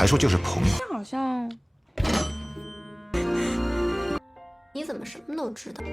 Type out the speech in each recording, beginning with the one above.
还说就是朋友。好像你怎么什么都知道？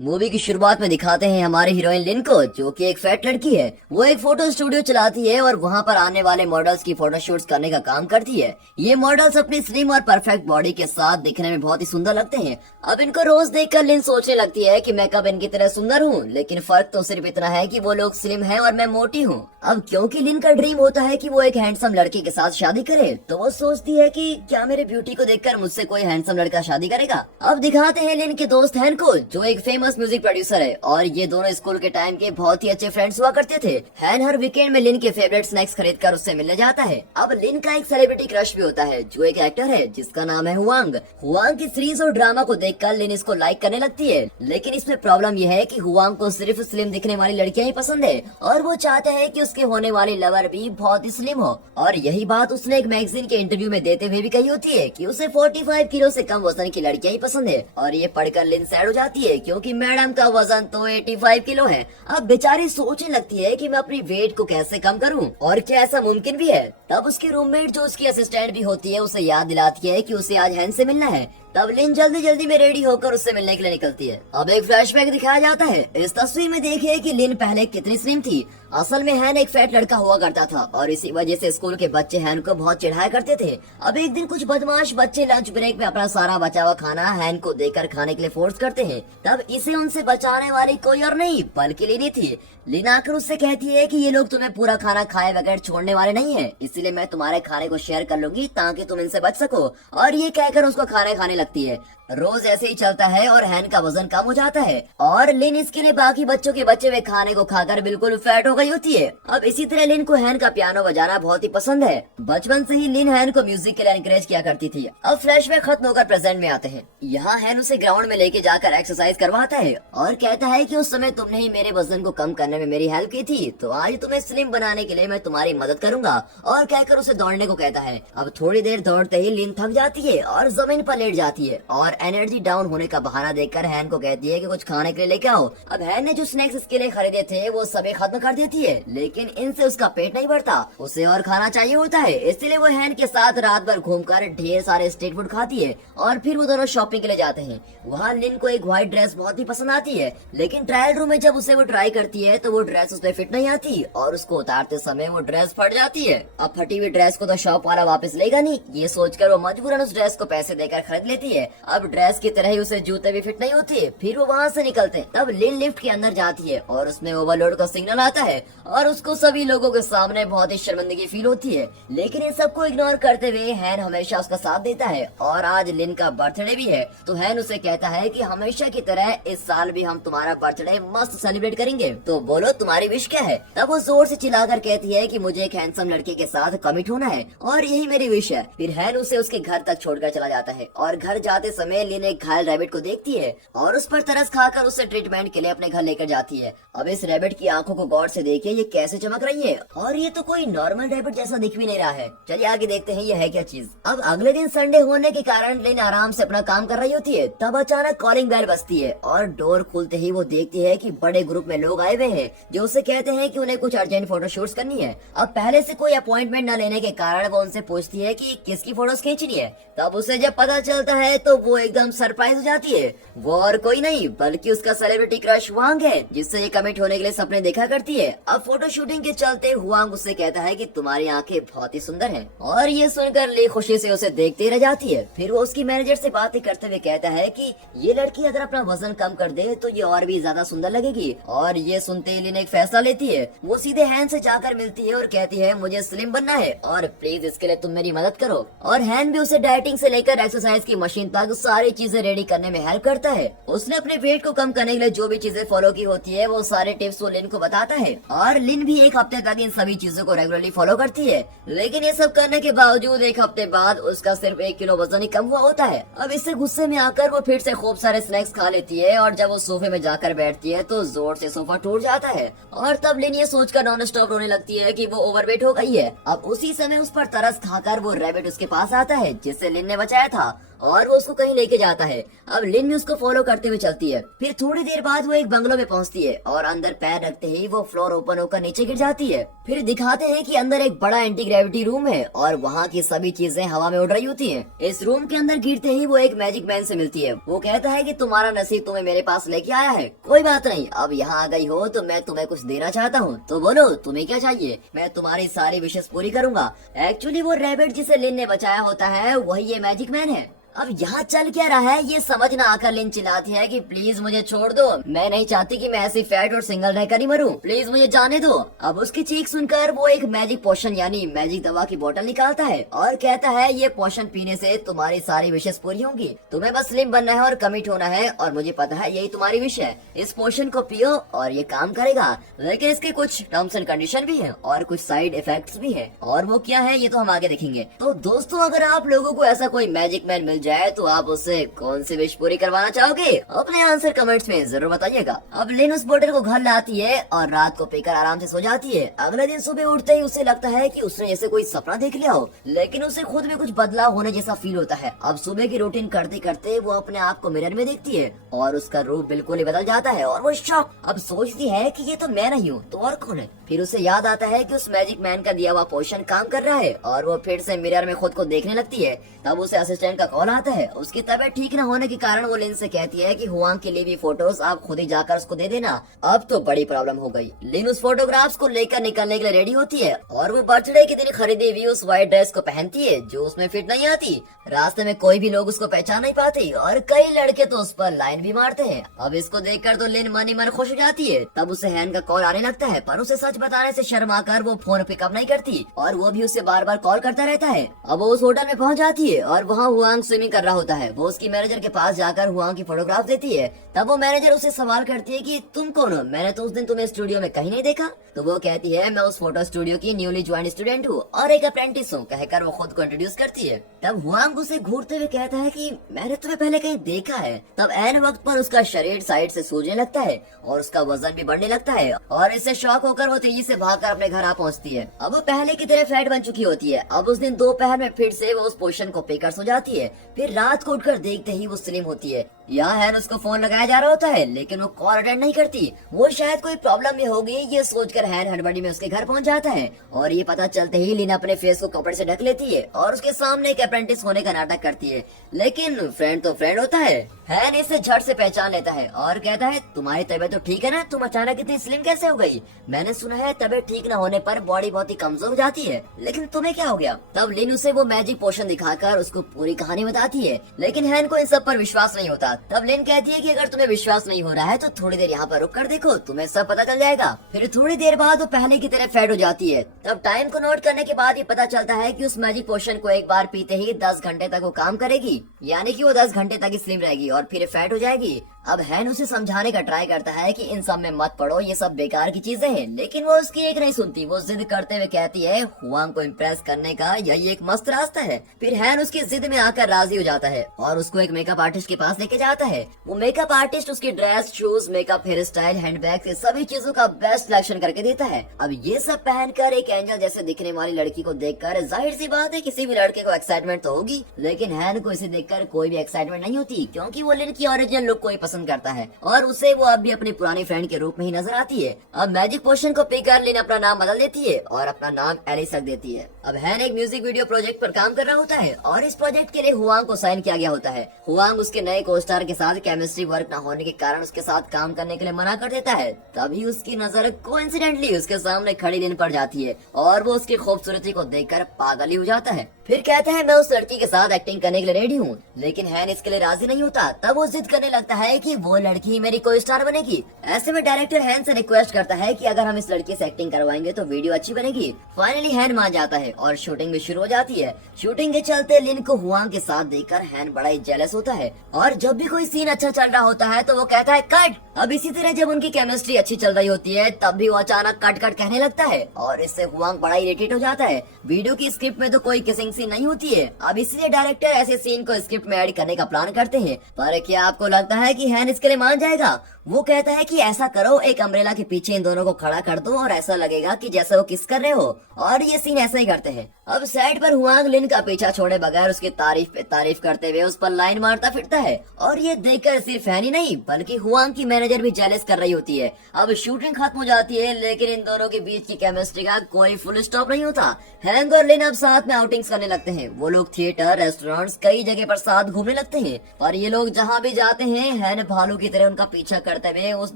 movie की शुरुआत में दिखाते हैं हमारे हीरोइन लिन को, जो कि एक फैट लड़की है। वो एक फोटो स्टूडियो चलाती है और वहाँ पर आने वाले मॉडल्स की फोटो शूट्स करने का काम करती है। ये मॉडल्स अपनी स्लिम और परफेक्ट बॉडी के साथ दिखने में बहुत ही सुंदर लगते हैं। अब इनको रोज देखकर लिन सोचने लगती है कि मैं कब इनकी तरह सुंदर हूँ, लेकिन फर्क तो सिर्फ इतना है कि वो लोग स्लिम है और मैं मोटी हूँ। अब क्योंकि लिन का ड्रीम होता है कि वो एक हैंडसम लड़के के साथ शादी करे, तो वो सोचती है कि क्या मेरे ब्यूटी को देखकर मुझसे कोई हैंडसम लड़का शादी करेगा। अब दिखाते हैं लिन के दोस्त हैन को, जो एक फेमस म्यूजिक प्रोड्यूसर है, और ये दोनों स्कूल के टाइम के बहुत ही अच्छे फ्रेंड्स हुआ करते थे। हैन हर वीकेंड में लिन के फेवरेट स्नैक्स खरीदकर उससे मिलने जाता है। अब लिन का एक सेलिब्रिटी क्रश भी होता है, जो एक एक्टर है जिसका नाम है हुआंग। हुआंग की सीरीज और ड्रामा को देखकर लिन इसको लाइक करने लगती है, लेकिन इसमें प्रॉब्लम यह है कि हुआंग को सिर्फ स्लिम दिखने वाली लड़कियां ही पसंद है, और वो चाहता है कि उसके होने वाली लवर भी बहुत ही स्लिम हो। और यही बात उसने एक मैगजीन के इंटरव्यू में देते हुए भी कही होती है कि उसे 45 किलो से कम वजन की लड़कियां ही पसंद है। और ये पढ़कर लिन सैड हो जाती है, क्योंकि मैडम का वजन तो 85 किलो है। अब बेचारी सोचने लगती है कि मैं अपनी वेट को कैसे कम करूं, और क्या ऐसा मुमकिन भी है। तब उसकी रूममेट, जो उसकी असिस्टेंट भी होती है, उसे याद दिलाती है कि उसे आज हैन से मिलना है। तब लिन जल्दी जल्दी में रेडी होकर उससे मिलने के लिए निकलती है। अब एक फ्लैशबैक दिखाया जाता है। इस तस्वीर में देखिए कि लिन पहले कितनी स्लिम थी। असल में हैन एक फैट लड़का हुआ करता था, और इसी वजह से स्कूल के बच्चे हैन को बहुत चिढ़ाया करते थे। अब एक दिन कुछ बदमाश बच्चे लंच ब्रेक में अपना सारा बचा हुआ खाना हैन को देकर खाने के लिए फोर्स करते हैं। तब इसे उनसे बचाने वाली कोई और नहीं बल्कि लिन ही थी। लिन आकर उससे कहती है कि ये लोग तुम्हें पूरा खाना खाए बगैर छोड़ने वाले नहीं है, इसीलिए मैं तुम्हारे खाने को शेयर कर लूंगी ताकि तुम इनसे बच सको। और ये कहकर उसको खाने खाने लगती है। रोज ऐसे ही चलता है और हैन का वजन कम हो जाता है, और लिन इसके लिए बाकी बच्चों के बचे हुए खाने को खाकर बिल्कुल फैट हो गई होती है। अब इसी तरह लिन को हैन का पियानो बजाना बहुत ही पसंद है। बचपन से ही लिन हैन को म्यूजिक के लिए एनकरेज किया करती थी। अब फ्लैशबैक खत्म होकर प्रेजेंट में आते हैं। यहाँ हैन उसे ग्राउंड में लेके जाकर एक्सरसाइज करवाता है और कहता है कि उस समय तुमने ही मेरे वजन को कम करने में मेरी हेल्प की थी, तो आज तुम्हें स्लिम बनाने के लिए मैं तुम्हारी मदद करूंगा, और कहकर उसे दौड़ने को कहता है। अब थोड़ी देर दौड़ते ही लिन थक जाती है और जमीन पर लेट जाती है, और एनर्जी डाउन होने का बहाना देखकर हैन को कहती है कि कुछ खाने के लिए लेके आओ। अब हैन ने जो स्नैक्स इसके लिए खरीदे थे वो सभी खत्म कर देती है, लेकिन इनसे उसका पेट नहीं भरता, उसे और खाना चाहिए होता है। इसलिए वो हैन के साथ रात भर घूमकर ढेर सारे स्ट्रीट फूड खाती है, और फिर वो दोनों शॉपिंग के लिए जाते हैं। वहाँ लिन को एक व्हाइट ड्रेस बहुत ही पसंद आती है, लेकिन ट्रायल रूम में जब उसे वो ट्राई करती है तो वो ड्रेस उसमें फिट नहीं आती, और उसको उतारते समय वो ड्रेस फट जाती है। अब फटी हुई ड्रेस को तो शॉप वाला वापस लेगा नहीं, ये सोचकर वो मजबूरन उस ड्रेस को पैसे देकर खरीद लेती है। अब ड्रेस की तरह ही उसे जूते भी फिट नहीं होते। फिर वो वहाँ से निकलते हैं। तब लिन लिफ्ट के अंदर जाती है और उसमें ओवरलोड का सिग्नल आता है, और उसको सभी लोगों के सामने बहुत ही शर्मिंदगी फील होती है। लेकिन इन सबको इग्नोर करते हुए हैन हमेशा उसका साथ देता है, और आज लिन का बर्थडे भी है, तो हैन उसे कहता है कि हमेशा की तरह इस साल भी हम तुम्हारा बर्थडे मस्त सेलिब्रेट करेंगे, तो बोलो तुम्हारी विश क्या है। तब वो जोर से चिल्लाकर कहती है कि मुझे एक हैंडसम लड़के के साथ कमिट होना है, और यही मेरी विश है। फिर हैन उसे उसके घर तक छोड़कर चला जाता है, और घर जाते समय लिन एक घायल रैबिट को देखती है और उस पर तरस खाकर उसे ट्रीटमेंट के लिए अपने घर लेकर जाती है। अब इस रैबिट की आंखों को गौर से देखिए, ये कैसे चमक रही है, और ये तो कोई नॉर्मल रैबिट जैसा दिख भी नहीं रहा है। चलिए आगे देखते हैं ये है क्या चीज। अब अगले दिन संडे होने के कारण लिन आराम से अपना काम कर रही होती है। तब अचानक कॉलिंग बेल बजती है, और डोर खुलते ही वो देखती है कि बड़े ग्रुप में लोग आए हुए हैं, जो उसे कहते हैं कि उन्हें कुछ अर्जेंट फोटो शूट्स करनी है। अब पहले से कोई अपॉइंटमेंट न लेने के कारण वो उनसे पूछती है कि किसकी फोटोज खींचनी है। तब उसे जब पता चलता है तो वो एकदम सरप्राइज हो जाती है। वो और कोई नहीं बल्कि उसका सेलिब्रिटी क्रश हुआंग है, जिससे ये कमिट होने के लिए सपने देखा करती है। अब फोटो शूटिंग के चलते हुआंग उससे कहता है कि तुम्हारी आंखें बहुत ही सुंदर हैं, और ये सुनकर ली खुशी से उसे देखते रह जाती है। फिर वो उसकी मैनेजर से बातें करते हुए कहता है कि ये लड़की अगर अपना वजन कम कर दे तो ये और भी ज्यादा सुंदर लगेगी। और ये सुनते ही लिन एक फैसला लेती है। वो सीधे हैन से जाकर मिलती है और कहती है मुझे स्लिम बनना है, और प्लीज इसके लिए तुम मेरी मदद करो। और हैन भी उसे डाइटिंग से लेकर एक्सरसाइज की मशीन तक सारी चीजें रेडी करने में हेल्प करता है। उसने अपने वेट को कम करने के लिए जो भी चीजें फॉलो की होती है वो सारे टिप्स वो लिन को बताता है, और लिन भी एक हफ्ते तक इन सभी चीजों को रेगुलरली फॉलो करती है। लेकिन ये सब करने के बावजूद एक हफ्ते बाद उसका सिर्फ 1 किलो वजन ही कम हुआ होता है। अब इससे गुस्से में आकर वो फिर से खूब सारे स्नैक्स खा लेती है, और जब वो सोफे में जाकर बैठती है तो जोर से सोफा टूट जाता है, और तब लिन ये सोचकर नॉन स्टॉप रोने लगती है कि वो ओवरवेट हो गई है। अब उसी समय उस पर तरस खाकर वो रैबिट उसके पास आता है जिससे लिन ने बचाया था, और वो उसको कहीं लेके जाता है। अब लिन भी उसको फॉलो करते हुए चलती है। फिर थोड़ी देर बाद वो एक बंगलो में पहुंचती है और अंदर पैर रखते ही वो फ्लोर ओपन होकर नीचे गिर जाती है। फिर दिखाते हैं कि अंदर एक बड़ा एंटी ग्रेविटी रूम है और वहाँ की सभी चीजें हवा में उड़ रही होती हैं। इस रूम के अंदर गिरते ही वो एक मैजिक मैन से मिलती है। वो कहता है कि तुम्हारा नसीब तुम्हें मेरे पास लेके आया है, कोई बात नहीं, अब यहाँ आ गई हो तो मैं तुम्हें कुछ देना चाहता हूँ, तो बोलो तुम्हें क्या चाहिए, मैं तुम्हारी सारी विशेष पूरी करूंगा। एक्चुअली वो रैबिट जिसे लिन ने बचाया होता है वही ये मैजिक मैन है। अब यहाँ चल क्या रहा है ये समझ ना आकर लिन चिल्लाती है कि प्लीज मुझे छोड़ दो, मैं नहीं चाहती कि मैं ऐसी फैट और सिंगल रहकर ही मरूं, प्लीज मुझे जाने दो। अब उसकी चीख सुनकर वो एक मैजिक पोशन यानी मैजिक दवा की बोतल निकालता है और कहता है ये पोशन पीने से तुम्हारी सारी विशेष पूरी होंगी, तुम्हें बस स्लिम बनना है और कमिट होना है और मुझे पता है यही तुम्हारी विश है। इस पोशन को पियो और ये काम करेगा, लेकिन इसके कुछ टर्म्स एंड कंडीशन भी है और कुछ साइड इफेक्ट्स भी है, और वो क्या है ये तो हम आगे देखेंगे। तो दोस्तों अगर आप लोगों को ऐसा कोई मैजिक मैन मिल जाए तो आप उससे कौन सी विश पूरी करवाना चाहोगे, अपने आंसर कमेंट्स में जरूर बताइएगा। अब लिन उस बोतल को घर लाती है और रात को पीकर आराम से सो जाती है। अगले दिन सुबह उठते ही उसे लगता है कि उसने जैसे कोई सपना देख लिया हो, लेकिन उसे खुद में कुछ बदलाव होने जैसा फील होता है। अब सुबह की रूटीन करते करते वो अपने आप को मिरर में देखती है और उसका रूप बिल्कुल ही बदल जाता है और वो शॉक। अब सोचती है कि ये तो मैं नहीं हूँ तो और कौन है। फिर उसे याद आता है कि उस मैजिक मैन का दिया हुआ पोशन काम कर रहा है और वो फिर से मिरर में खुद को देखने लगती है। तब उसे असिस्टेंट का कॉल आता है। उसकी तबीयत ठीक न होने के कारण वो लिन से कहती है कि हुआंग के लिए भी फोटोज आप खुद ही जाकर उसको दे देना। अब तो बड़ी प्रॉब्लम हो गई। लिन उस फोटोग्राफ्स को लेकर निकलने के लिए रेडी होती है और वो बर्थडे के दिन खरीदी हुई उस व्हाइट ड्रेस को पहनती है जो उसमें फिट नहीं आती। रास्ते में कोई भी लोग उसको पहचान नहीं पाते और कई लड़के तो उस पर लाइन भी मारते हैं। अब इसको देखकर तो लिन मन ही मन खुश हो जाती है। तब उसे हैन का कॉल आने लगता है, पर उसे सच बताने से शर्माकर वो फोन पिकअप नहीं करती और वो भी उसे बार बार कॉल करता रहता है। अब वो उस होटल में पहुंच जाती है और वहाँ हुआंग स्विमिंग कर रहा होता है। वो उसकी मैनेजर के पास जाकर हुआंग की फोटोग्राफ देती है। तब वो मैनेजर उसे सवाल करती है कि तुम कौन हो, मैंने तो उस दिन तुम्हें स्टूडियो में कहीं नहीं देखा। तो वो कहती है मैं उस फोटो स्टूडियो की न्यूली ज्वाइन स्टूडेंट हूँ और एक अप्रेंटिस हूँ, कहकर वो खुद को इंट्रोड्यूस करती है। तब हुआंग उसे घूरते हुए कहता है कि मैंने तुम्हें पहले कहीं देखा है। तब ऐन वक्त पर उसका शरीर साइड से सूजने लगता है और उसका वजन भी बढ़ने लगता है और इससे शॉक होकर वो तेजी से भागकर अपने घर आ पहुंचती है। अब वो पहले की तरह फैट बन चुकी होती है। अब उस दिन दोपहर में फिर से वो उस पोशन को पीकर सो जाती है। फिर रात को उठकर देखते ही वो स्लिम होती है। यहाँ हैन उसको फोन लगाया जा रहा होता है लेकिन वो कॉल अटेंड नहीं करती। वो शायद कोई प्रॉब्लम में होगी ये सोचकर हैन हड़बड़ी में उसके घर पहुंच जाता है और ये पता चलते ही लिन अपने फेस को कपड़े से ढक लेती है और उसके सामने एक अप्रेंटिस होने का नाटक करती है। लेकिन फ्रेंड तो फ्रेंड होता है। हैन इसे झट से पहचान लेता है और कहता है तुम्हारी तबीयत तो ठीक है ना, तुम अचानक इतनी स्लिम कैसे हो गई? मैंने सुना है तबीयत ठीक न होने पर बॉडी बहुत ही कमजोर हो जाती है, लेकिन तुम्हें क्या हो गया? तब लिन उसे वो मैजिक पोशन दिखाकर उसको पूरी कहानी बताती है, लेकिन हैन को इन सब पर विश्वास नहीं होता। तब लिन कहती है कि अगर तुम्हें विश्वास नहीं हो रहा है तो थोड़ी देर यहाँ पर रुक कर देखो, तुम्हें सब पता चल जाएगा। फिर थोड़ी देर बाद वो पहले की तरह फैट हो जाती है। तब टाइम को नोट करने के बाद ये पता चलता है कि उस मैजिक पोशन को एक बार पीते ही 10 घंटे तक वो काम करेगी, यानी कि वो 10 घंटे तक ही स्लिम रहेगी और फिर फैट हो जाएगी। अब हैन उसे समझाने का ट्राई करता है कि इन सब में मत पड़ो, ये सब बेकार की चीजें हैं, लेकिन वो उसकी एक नहीं सुनती। वो जिद करते हुए कहती है हुआंग को इम्प्रेस करने का यही एक मस्त रास्ता है। फिर हैन उसकी जिद में आकर राजी हो जाता है और उसको एक मेकअप आर्टिस्ट के पास लेके जाता है। वो मेकअप आर्टिस्ट उसकी dress, shoes, makeup, hair style, handbag से सभी चीजों का बेस्ट सिलेक्शन करके देता है। अब ये सब पहनकर एक एंजल जैसे दिखने वाली लड़की को देखकर जाहिर सी बात है किसी भी लड़के को एक्साइटमेंट तो होगी, लेकिन हैन को इसे देखकर कोई भी एक्साइटमेंट नहीं होती क्योंकि वो लिन की ओरिजिनल लुक को ही पसंद करता है और उसे वो अब भी अपनी पुरानी फ्रेंड के रूप में ही नजर आती है। अब मैजिक पोशन को पीकर लिन अपना नाम बदल देती है और अपना नाम एलिस रख देती है। अब हैन एक म्यूजिक वीडियो प्रोजेक्ट पर काम कर रहा होता है और इस प्रोजेक्ट के लिए हुआंग को साइन किया गया होता है। हुआंग उसके नए को-स्टार के साथ केमिस्ट्री वर्क न होने के कारण उसके साथ काम करने के लिए मना कर देता है। तभी उसकी नजर कोइंसिडेंटली उसके सामने खड़ी लिन पर जाती है और वो उसकी खूबसूरती को देखकर पागल ही हो जाता है। फिर कहता है मैं उस लड़की के साथ एक्टिंग करने के लिए रेडी हूँ, लेकिन हैन इसके लिए राजी नहीं होता। तब वो जिद करने लगता है कि वो लड़की मेरी कोई स्टार बनेगी। ऐसे में डायरेक्टर हैन से रिक्वेस्ट करता है कि अगर हम इस लड़की से एक्टिंग करवाएंगे तो वीडियो अच्छी बनेगी। फाइनली हैन मान जाता है और शूटिंग भी शुरू हो जाती है। शूटिंग के चलते लिन को हुआंग के साथ देखकर हैन बड़ा ही जेलस होता है और जब भी कोई सीन अच्छा चल रहा होता है तो वो कहता है कट। अब इसी तरह जब उनकी केमिस्ट्री अच्छी चल रही होती है तब भी वो अचानक कट कट कहने लगता है और इससे हुआंग बड़ा इरिटेट हो जाता है। वीडियो की स्क्रिप्ट में तो कोई किसिंग सीन नहीं होती है। अब इसलिए डायरेक्टर ऐसे सीन को स्क्रिप्ट में ऐड करने का प्लान करते हैं, पर क्या आपको लगता है कि हैन इसके लिए मान जाएगा? वो कहता है कि ऐसा करो, एक अम्ब्रेला के पीछे इन दोनों को खड़ा कर दो और ऐसा लगेगा कि जैसे वो किस कर रहे हो। और ये सीन ऐसा ही करते हैं। अब साइड पर हुआंग लिन का पीछा छोड़े बगैर उसकी तारीफ पे तारीफ करते हुए उस पर लाइन मारता फिरता है। और ये देखकर सिर्फ फैन ही नहीं बल्कि हुआंग की मैनेजर भी जेलस कर रही होती है। अब शूटिंग खत्म हो जाती है लेकिन इन दोनों के बीच की केमिस्ट्री का कोई फुल स्टॉप नहीं होता। हैंग और लिन अब साथ में आउटिंग्स करने लगते हैं। वो लोग थिएटर, रेस्टोरेंट्स, कई जगह पर साथ घूमने लगते हैं। पर ये लोग जहाँ भी जाते हैं हैन भालू की तरह उनका पीछा करते हुए उस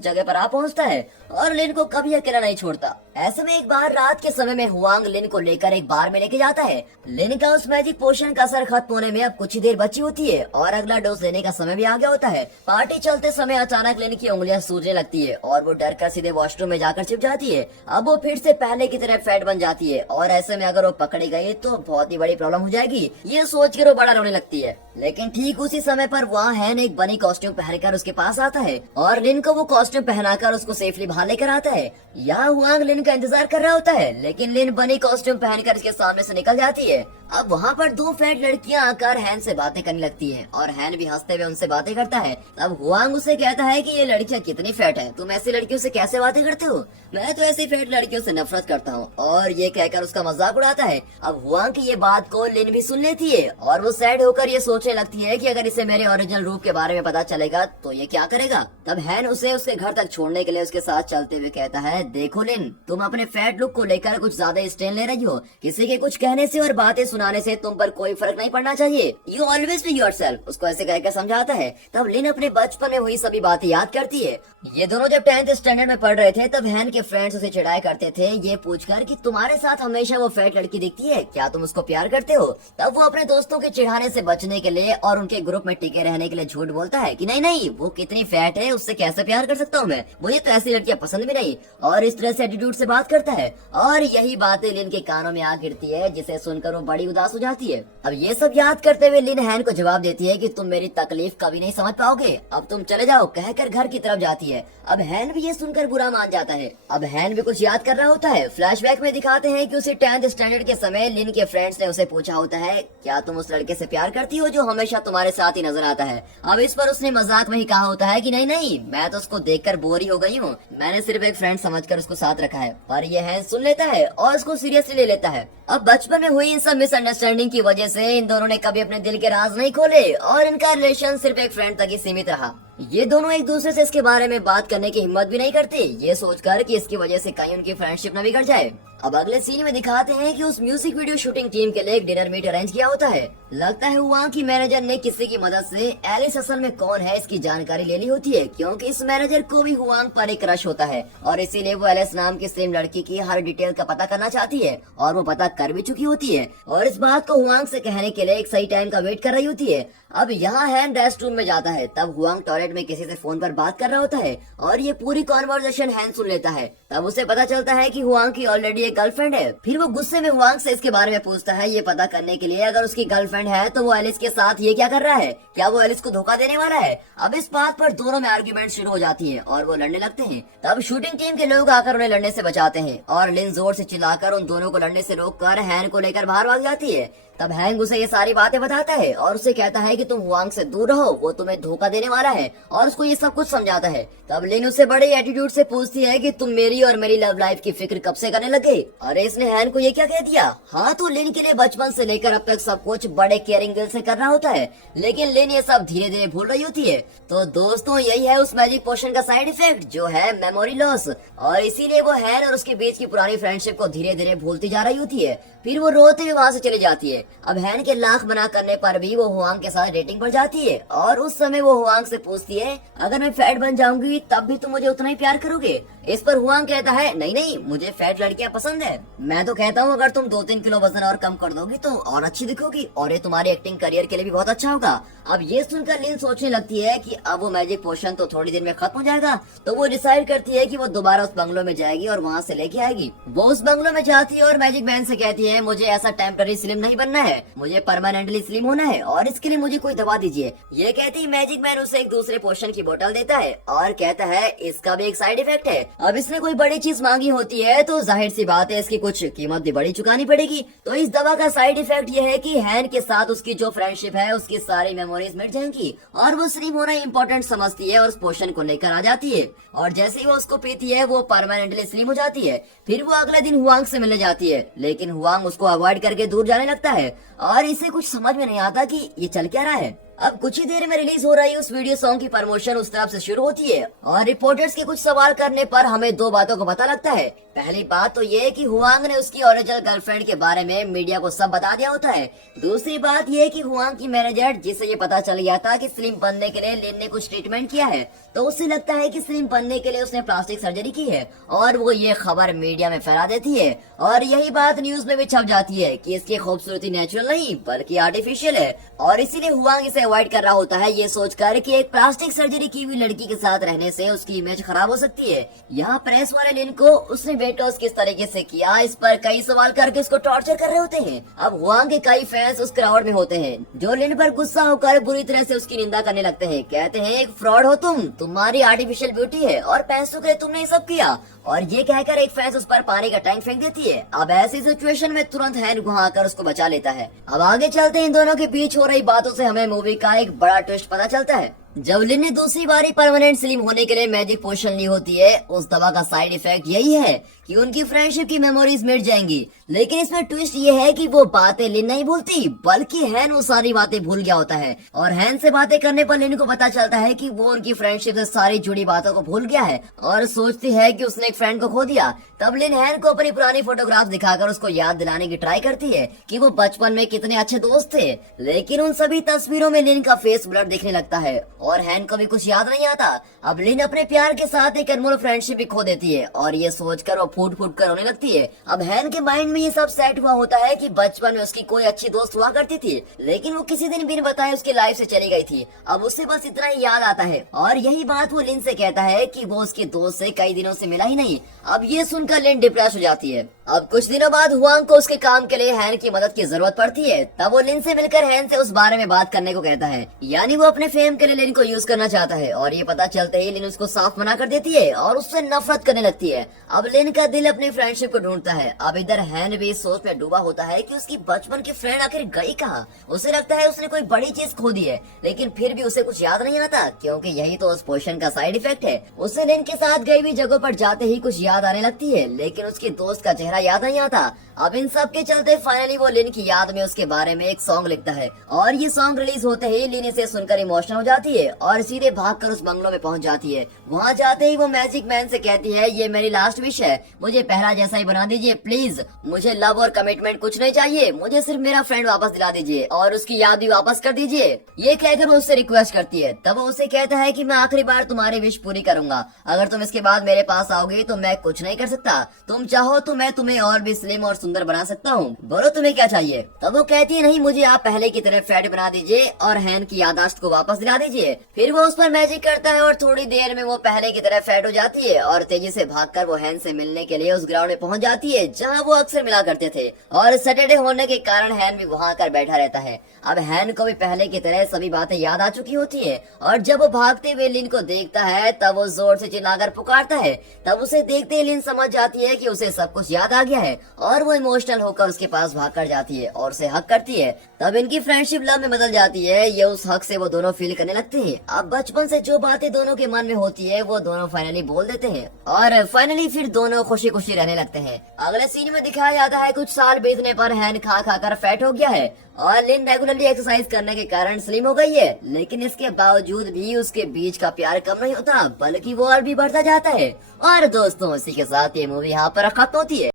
जगह पर आ पहुँचता है और लिन को कभी अकेला नहीं छोड़ता। ऐसे में एक बार रात के समय में हुआंग लिन को लेकर एक बार में लेके जाता है। लिन का उस मैजिक पोशन का असर खत्म होने में अब कुछ ही देर बची होती है और अगला डोज लेने का समय भी आ गया होता है। पार्टी चलते समय अचानक लिन की उंगलियां सूजने लगती है और वो डर कर सीधे वॉशरूम में जाकर छिप जाती है। अब वो फिर से पहले की तरह फैट बन जाती है और ऐसे में अगर वो पकड़ी गई तो बहुत ही बड़ी प्रॉब्लम हो जाएगी। ये सोच कर वो बड़ा रोने लगती है। लेकिन ठीक उसी समय पर वहाँ हैन एक बनी कॉस्ट्यूम पहनकर उसके पास आता है और लिन को वो कॉस्ट्यूम पहनाकर उसको सेफली बाहर लेकर आता है। यहाँ हुआंग लिन का इंतजार कर रहा होता है लेकिन लिन बनी कॉस्ट्यूम पहनकर इसके सामने से निकल जाती है। अब वहाँ पर दो फैट लड़कियाँ आकर हैन से बातें करने लगती हैं और हैन भी हंसते हुए उनसे बातें करता है। अब हुआंग उसे कहता है कि ये लड़कियाँ कितनी फैट है, तुम ऐसी लड़कियों से कैसे बातें करते हो? मैं तो ऐसी फैट लड़कियों से नफरत करता हूँ। और ये कहकर उसका मजाक उड़ाता है। अब हुआंग की ये बात को लिन भी सुन लेती है और वो सैड होकर ये सोचने लगती है कि अगर इसे मेरे ओरिजिनल रूप के बारे में पता चलेगा तो ये क्या करेगा। तब हैन उसे उसके घर तक छोड़ने के लिए उसके साथ चलते हुए कहता है, देखो लिन, तुम अपने फैट लुक को लेकर कुछ ज्यादा स्टैंड ले रही हो। किसी के कुछ कहने से और बातें सुनाने से तुम पर कोई फर्क नहीं पड़ना चाहिए। यू ऑलवेज बी योरसेल्फ, उसको ऐसे कहकर समझाता है। तब लिन अपने बचपन में हुई सभी बातें याद करती है। ये दोनों जब 10th स्टैंडर्ड में पढ़ रहे थे तब हैन के फ्रेंड्स उसे चिढ़ाया करते थे ये पूछकर कि तुम्हारे साथ हमेशा वो फैट लड़की दिखती है, क्या तुम उसको प्यार करते हो? तब वो अपने दोस्तों के चिढ़ाने से बचने के लिए और उनके ग्रुप में टिके रहने के लिए झूठ बोलता है कि नहीं नहीं, वो कितनी फैट है, उससे कैसे प्यार कर सकता हूँ मैं, मुझे तो ऐसी लड़कियां पसंद भी नहीं। और इस तरह से एटीट्यूड से बात करता है और यही बातें लिन के कानों में आ गिरती है जिसे सुनकर वो बड़ी उदास हो जाती है। अब ये सब याद करते हुए लिन हैन को जवाब देती है कि तुम मेरी तकलीफ कभी नहीं समझ पाओगे, अब तुम चले जाओ, कहकर घर की तरफ जाती है। अब हैन भी ये सुनकर बुरा मान जाता है। अब हैन भी कुछ याद कर रहा होता है। फ्लैशबैक में दिखाते हैं कि उसे 10th स्टैंडर्ड के समय लिन के फ्रेंड्स ने उसे पूछा होता है, क्या तुम उस लड़के से प्यार करती हो जो हमेशा तुम्हारे साथ ही नजर आता है? अब इस पर उसने मजाक में ही कहा होता है कि नहीं नहीं, मैं तो उसको देखकर बोर ही हो गई हूँ, मैंने सिर्फ एक फ्रेंड समझकर उसको साथ रखा है। पर ये हैन सुन लेता है और उसको सीरियसली ले लेता है। अब बचपन में हुई इन सब मिसअंडरस्टैंडिंग की वजह से इन दोनों ने कभी अपने दिल के राज नहीं खोले और इनका रिलेशन सिर्फ एक फ्रेंड तक ही सीमित रहा। ये दोनों एक दूसरे से इसके बारे में बात करने की हिम्मत भी नहीं करते, ये सोचकर कि इसकी वजह से कहीं उनकी फ्रेंडशिप न बिगड़ जाए। अब अगले सीन में दिखाते हैं कि उस म्यूजिक वीडियो शूटिंग टीम के लिए एक डिनर मीट अरेंज किया होता है। लगता है वहाँ की मैनेजर ने किसी की मदद से एलिस असल में कौन है इसकी जानकारी ले ली होती है, क्योंकि इस मैनेजर को भी हुआंग पर एक क्रश होता है और इसीलिए वो एलिस नाम की सेम लड़की की हर डिटेल का पता करना चाहती है और वो पता कर भी चुकी होती है और इस बात को हुआंग से कहने के लिए एक सही टाइम का वेट कर रही होती है। अब यहाँ हैन रेस्ट रूम में जाता है, तब हुआंग टॉयलेट में किसी से फोन पर बात कर रहा होता है और ये पूरी कॉन्वर्सेशन हैन सुन लेता है। तब उसे पता चलता है कि हुआंग की ऑलरेडी एक गर्लफ्रेंड है। फिर वो गुस्से में हुआंग से इसके बारे में पूछता है ये पता करने के लिए अगर उसकी गर्लफ्रेंड है तो वो एलिस के साथ ये क्या कर रहा है, क्या वो एलिस को धोखा देने वाला है? अब इस बात पर दोनों में आर्ग्यूमेंट शुरू हो जाती है और वो लड़ने लगते हैं। तब शूटिंग टीम के लोग आकर उन्हें लड़ने से बचाते हैं और लिन जोर से चिल्लाकर उन दोनों को लड़ने से रोककर हैन को लेकर बाहर भाग जाती है। तब हैंग उसे ये सारी बातें बताता है और उसे कहता है कि तुम हुआंग से दूर रहो, वो तुम्हें धोखा देने वाला है और उसको ये सब कुछ समझाता है। तब लिन उसे बड़े एटीट्यूड से पूछती है कि तुम मेरी और मेरी लव लाइफ की फिक्र कब से करने लगे? अरे इसने हैंग को ये क्या कह दिया? हाँ, तो लिन के लिए बचपन से लेकर अब तक सब कुछ बड़े केयरिंग दिल से कर रहा होता है, लेकिन लिन ये सब धीरे धीरे भूल रही होती है। तो दोस्तों यही है उस मैजिक पोशन का साइड इफेक्ट जो है मेमोरी लॉस, और इसीलिए वो हैन और उसके बीच की पुरानी फ्रेंडशिप को धीरे धीरे भूलती जा रही होती है। फिर वो रोते हुए वहाँ से चली जाती है। अब हैन के लाख मना करने पर भी वो हुआंग के साथ डेटिंग पर जाती है और उस समय वो हुआंग से पूछती है अगर मैं फैट बन जाऊंगी तब भी तुम मुझे उतना ही प्यार करोगे? इस पर हुआंग कहता है नहीं नहीं, मुझे फैट लड़कियां पसंद है, मैं तो कहता हूँ अगर तुम 2-3 किलो वजन और कम कर दोगी तो और अच्छी दिखोगी और ये तुम्हारे एक्टिंग करियर के लिए भी बहुत अच्छा होगा। अब ये सुनकर लिन सोचने लगती है कि अब वो मैजिक पोशन तो थोड़ी देर में खत्म हो जाएगा, तो वो डिसाइड करती है कि वो दोबारा उस बंगलो में जाएगी और वहाँ से लेके आएगी। वो उस बंगलो में जाती है और मैजिक मैन से कहती है मुझे ऐसा टेम्पररी स्लिम नहीं बनना है, मुझे परमानेंटली स्लिम होना है और इसके लिए मुझे कोई दवा दीजिए। ये कहती मैजिक मैन उसे एक दूसरे पोशन की बोतल देता है और कहता है इसका भी एक साइड इफेक्ट है, अब इसने कोई बड़ी चीज मांगी होती है तो जाहिर सी बात है इसकी कुछ कीमत भी बड़ी चुकानी पड़ेगी। तो इस दवा का साइड इफेक्ट ये है कि हैन के साथ उसकी जो फ्रेंडशिप है उसकी सारी मेमोरीज मिट जाएंगी और वो स्लिम होना इम्पोर्टेंट समझती है और उस पोशन को लेकर आ जाती है। और जैसे ही वो उसको पीती है वो परमानेंटली स्लिम हो जाती है। फिर वो अगले दिन हुआंग से मिलने जाती है, लेकिन हुआंग उसको अवॉइड करके दूर जाने लगता है और इसे कुछ समझ में नहीं आता कि ये चल क्या रहा है। अब कुछ ही देर में रिलीज हो रही उस वीडियो सॉन्ग की प्रमोशन उस तरफ से शुरू होती है और रिपोर्टर्स के कुछ सवाल करने पर हमें दो बातों को पता लगता है। पहली बात तो ये कि हुआंग ने उसकी ओरिजिनल गर्लफ्रेंड के बारे में मीडिया को सब बता दिया होता है। दूसरी बात ये कि हुआंग की मैनेजर, जिसे ये पता चल गया था कि स्लिम बनने के लिए लिन ने कुछ ट्रीटमेंट किया है, तो उसे लगता है कि स्लिम बनने के लिए उसने प्लास्टिक सर्जरी की है और वो ये खबर मीडिया में फैला देती है और यही बात न्यूज में भी छप जाती है कि इसकी खूबसूरती नेचुरल नहीं बल्कि आर्टिफिशियल है। और इसीलिए हुआंग इसे अवॉइड कर रहा होता है, ये सोचकर कि एक प्लास्टिक सर्जरी की हुई लड़की के साथ रहने से उसकी इमेज खराब हो सकती है। यहाँ प्रेस वाले लिन को उसने वेट लॉस किस तरीके से किया इस पर कई सवाल करके उसको टॉर्चर कर रहे होते हैं। अब हुआंग के कई फैंस उस क्राउड में होते हैं जो लिन पर गुस्सा होकर बुरी तरह से उसकी निंदा करने लगते हैं। कहते हैं एक फ्रॉड हो तुम, तुम्हारी आर्टिफिशियल ब्यूटी है और पैसों के लिए तुमने ये सब किया। और ये कहकर एक फैंस उस पर पानी का टैंक फेंक देती है। अब ऐसी सिचुएशन में तुरंत हैन वहाँ आकर उसको बचा लेता है। अब आगे चलते इन दोनों के बीच हो रही बातों से हमें मूवी का एक बड़ा ट्विस्ट पता चलता है। जब लिन ने दूसरी बारी परमानेंट स्लिम होने के लिए मैजिक पोशन ली होती है, उस दवा का साइड इफेक्ट यही है कि उनकी फ्रेंडशिप की मेमोरीज मिट जाएंगी। लेकिन इसमें ट्विस्ट ये है कि वो बातें लिन नहीं भूलती बल्कि हैन वो सारी बातें भूल गया होता है। और हैन से बातें करने पर लिन को पता चलता है कि वो उनकी फ्रेंडशिप से सारी जुड़ी बातों को भूल गया है और सोचती है कि उसने एक फ्रेंड को खो दिया। तब लिन हैन को अपनी पुरानी फोटोग्राफ दिखाकर उसको याद दिलाने की ट्राई करती है कि वो बचपन में कितने अच्छे दोस्त थे। लेकिन उन सभी तस्वीरों में लिन का फेस ब्लर दिखने लगता है और हैन को भी कुछ याद नहीं आता। अब लिन अपने प्यार के साथ एक अनमोल फ्रेंडशिप भी खो देती है और ये सोचकर वो फूट फूट कर रोने लगती है। अब हैन के माइंड में ये सब सेट हुआ होता है कि बचपन में उसकी कोई अच्छी दोस्त हुआ करती थी, लेकिन वो किसी दिन बिन बताए उसकी लाइफ से चली गई थी। अब उसे बस इतना ही याद आता है और यही बात वो लिन से कहता है कि वो उसके दोस्त से कई दिनों से मिला ही नहीं। अब ये सुनकर लिन डिप्रेस हो जाती है। अब कुछ दिनों बाद हुआंग को उसके काम के लिए हैन की मदद की जरूरत पड़ती है। तब वो लिन से मिलकर हैन से उस बारे में बात करने को कहता है, यानी वो अपने फेम के लिए लिन को यूज करना चाहता है। और ये पता चलते ही लिन उसको साफ मना कर देती है और उससे नफरत करने लगती है। अब लिन का दिल अपनी फ्रेंडशिप को ढूंढता है। अब इधर हैन भी इस सोच में डूबा होता है कि उसकी बचपन की फ्रेंड आखिर गई कहाँ। उसे लगता है उसने कोई बड़ी चीज खो दी है, लेकिन फिर भी उसे कुछ याद नहीं आता क्योंकि यही तो उस पोशन का साइड इफेक्ट है। उसे लिन के साथ गई हुई जगह पर जाते ही कुछ याद आने लगती है, लेकिन उसके दोस्त का चेहरा याद नहीं आता। अब इन सब के चलते फाइनली वो लिन की याद में उसके बारे में एक सॉन्ग लिखता है और ये सॉन्ग रिलीज होते ही लिन इसे सुनकर इमोशनल हो जाती है और सीधे भागकर उस बंगलों में पहुंच जाती है। वहाँ जाते ही वो मैजिक मैन से कहती है, ये मेरी लास्ट विश है, मुझे पहला जैसा ही बना दीजिए प्लीज। मुझे लव और कमिटमेंट कुछ नहीं चाहिए, मुझे सिर्फ मेरा फ्रेंड वापस दिला दीजिए और उसकी याद भी वापस कर दीजिए। ये कहकर वो उससे रिक्वेस्ट करती है। तब वो उसे कहता है कि मैं आखिरी बार तुम्हारी विश पूरी करूंगा, अगर तुम इसके बाद मेरे पास आओगे तो मैं कुछ नहीं कर सकता, तुम चाहो तो मैं तुम्हें और भी स्लिम और सुंदर बना सकता हूँ, बोलो तुम्हें क्या चाहिए। तब वो कहती है, नहीं मुझे आप पहले की तरह फैट बना दीजिए और हैन की याददाश्त को वापस दिला दीजिए। फिर वो उस पर मैजिक करता है और थोड़ी देर में वो पहले की तरह फैट हो जाती है और तेजी से भागकर वो हैन से मिलने के लिए उस ग्राउंड में पहुंच जाती है जहां वो अक्सर मिला करते थे। और सैटरडे होने के कारण हैन भी वहां आकर बैठा रहता है। अब हैन को भी पहले की तरह सभी बातें याद आ चुकी होती है और जब वो भागते हुए लिन को देखता है तब वो जोर से चिल्लाकर पुकारता है। तब उसे देखते ही लिन समझ जाती है कि उसे सब कुछ याद आ गया है और वो इमोशनल होकर उसके पास भागकर जाती है और उसे हक करती है। तब इनकी फ्रेंडशिप लव में बदल जाती है। ये उस हक से वो दोनों फील करने लगते हैं। अब बचपन से जो बातें दोनों के मन में होती है वो दोनों फाइनली बोल देते हैं और फाइनली फिर दोनों खुशी खुशी रहने लगते हैं। अगले सीन में दिखाया जाता है कुछ साल बीतने पर हैन खा खा कर फैट हो गया है और लिन रेगुलरली एक्सरसाइज करने के कारण स्लिम हो गई है, लेकिन इसके बावजूद भी उसके बीच का प्यार कम नहीं होता बल्कि वो और भी बढ़ता जाता है। और दोस्तों इसी के साथ ये मूवी यहाँ पर खत्म होती है।